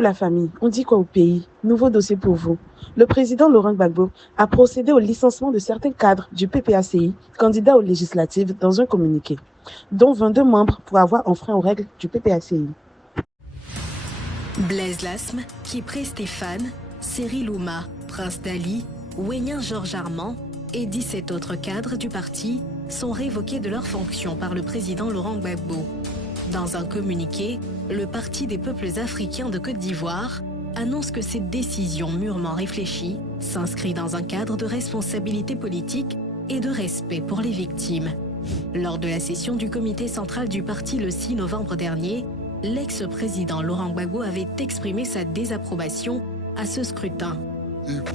coup la famille, on dit quoi au pays? Nouveau dossier pour vous. Le président Laurent Gbagbo a procédé au licenciement de certains cadres du PPACI, candidats aux législatives, dans un communiqué, dont 22 membres pour avoir enfreint aux règles du PPACI. Blaise Lasme, Kipré Stéphane, Cyril Ouma, Prince Dali, Wénien Georges Armand et 17 autres cadres du parti sont révoqués de leurs fonctions par le président Laurent Gbagbo. Dans un communiqué, le Parti des peuples africains de Côte d'Ivoire annonce que cette décision mûrement réfléchie s'inscrit dans un cadre de responsabilité politique et de respect pour les victimes. Lors de la session du comité central du parti le 6 novembre dernier, l'ex-président Laurent Gbagbo avait exprimé sa désapprobation à ce scrutin.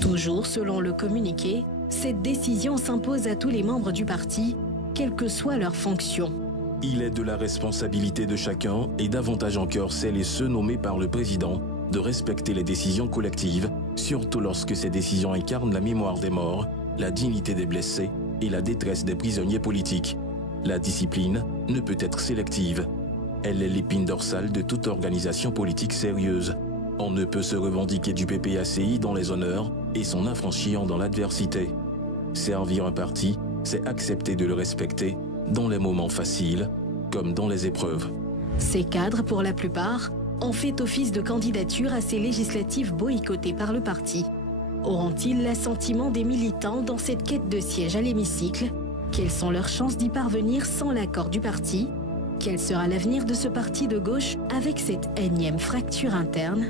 Toujours selon le communiqué, cette décision s'impose à tous les membres du parti, quelle que soit leur fonction. Il est de la responsabilité de chacun, et davantage encore celles et ceux nommés par le président, de respecter les décisions collectives, surtout lorsque ces décisions incarnent la mémoire des morts, la dignité des blessés et la détresse des prisonniers politiques. La discipline ne peut être sélective. Elle est l'épine dorsale de toute organisation politique sérieuse. On ne peut se revendiquer du PPACI dans les honneurs et s'en affranchir dans l'adversité. Servir un parti, c'est accepter de le respecter dans les moments faciles comme dans les épreuves. Ces cadres, pour la plupart, ont fait office de candidature à ces législatives boycottées par le parti. Auront-ils l'assentiment des militants dans cette quête de siège à l'hémicycle? Quelles sont leurs chances d'y parvenir sans l'accord du parti? Quel sera l'avenir de ce parti de gauche avec cette énième fracture interne?